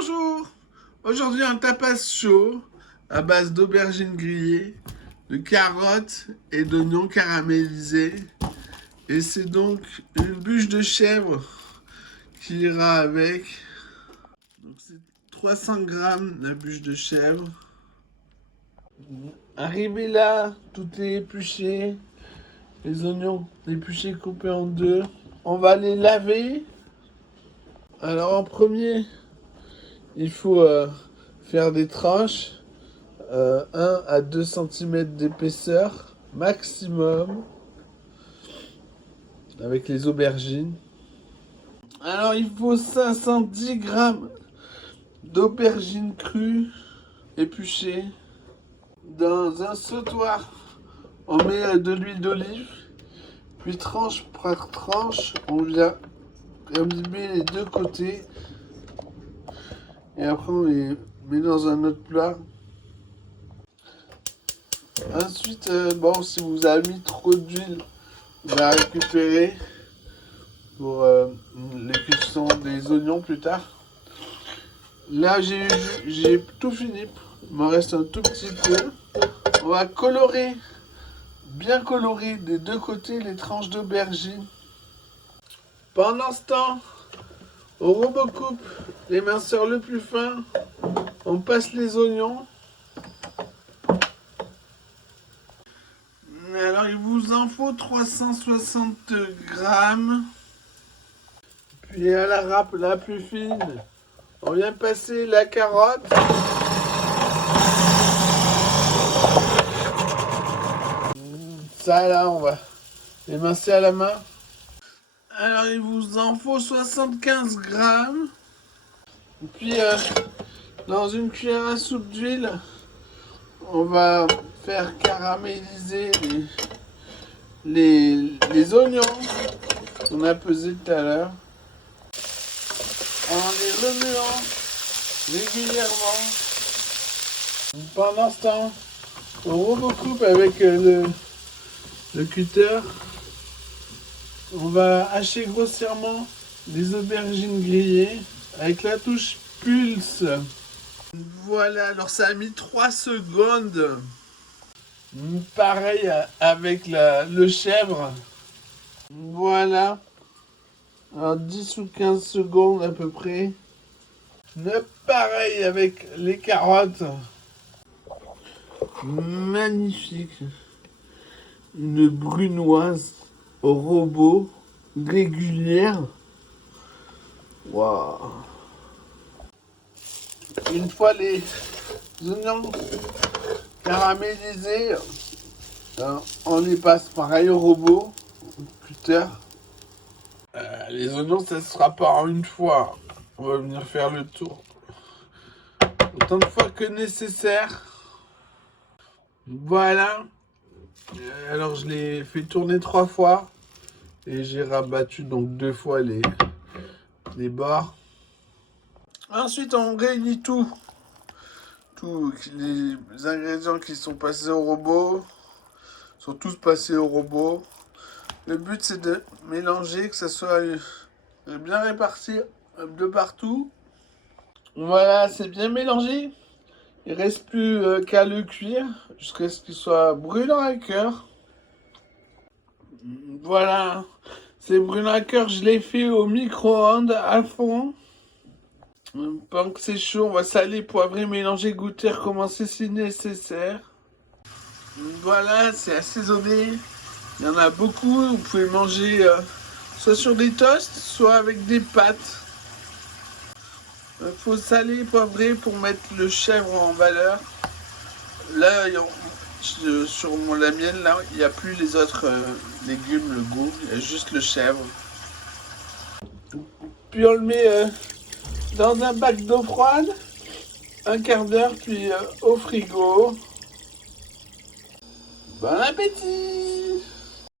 Bonjour! Aujourd'hui un tapas chaud à base d'aubergines grillées, de carottes et d'oignons caramélisés. Et c'est donc une bûche de chèvre qui ira avec. Donc c'est 300 grammes la bûche de chèvre. Arrivé là, tout est épluché. Les oignons épluchés coupés en deux. On va les laver. Alors en premier, il faut faire des tranches, 1 à 2 cm d'épaisseur maximum, avec les aubergines. Alors il faut 510 grammes d'aubergines crues épluchées. Dans un sautoir, on met de l'huile d'olive, puis tranche par tranche, on vient imbiber les deux côtés. Et après, on les met dans un autre plat. Ensuite, bon, si vous avez mis trop d'huile, vous la récupérer pour les cuissons des oignons plus tard. Là, j'ai tout fini. Il m'en reste un tout petit peu. On va colorer, bien colorer des deux côtés les tranches d'aubergine. Pendant ce temps, au robot-coupe, l'éminceur le plus fin, on passe les oignons. Alors il vous en faut 360 grammes. Puis à la râpe la plus fine, on vient passer la carotte. Ça là, on va émincer à la main. Alors il vous en faut 75 grammes. Puis dans une cuillère à soupe d'huile, on va faire caraméliser les oignons qu'on a pesés tout à l'heure. En les remuant régulièrement. Pendant ce temps, on recoupe avec le cutter. On va hacher grossièrement les aubergines grillées avec la touche pulse. Voilà, alors ça a mis 3 secondes. Pareil avec le chèvre. Voilà. Alors 10 ou 15 secondes à peu près. Pareil avec les carottes. Magnifique. Une brunoise au robot régulière. Waouh. Une fois les oignons caramélisés, on les passe pareil au robot, au cutter. Les oignons, ça ne sera pas en une fois. On va venir faire le tour autant de fois que nécessaire. Voilà. Alors je l'ai fait tourner 3 fois et j'ai rabattu donc 2 fois les bords. Ensuite, on réunit tous les ingrédients qui sont passés au robot, sont tous passés au robot. Le but, c'est de mélanger, que ça soit bien réparti de partout. Voilà, c'est bien mélangé. Il ne reste plus qu'à le cuire jusqu'à ce qu'il soit brûlant à cœur. Voilà, c'est brûlant à cœur. Je l'ai fait au micro-ondes à fond. Pendant que c'est chaud, on va saler, poivrer, mélanger, goûter, recommencer si nécessaire. Voilà, c'est assaisonné. Il y en a beaucoup. Vous pouvez manger soit sur des toasts, soit avec des pâtes. Il faut saler, poivrer pour mettre le chèvre en valeur. Là, sur la mienne, là, il n'y a plus les autres légumes, le goût. Il y a juste le chèvre. Puis on le met dans un bac d'eau froide, un quart d'heure, puis au frigo. Bon appétit!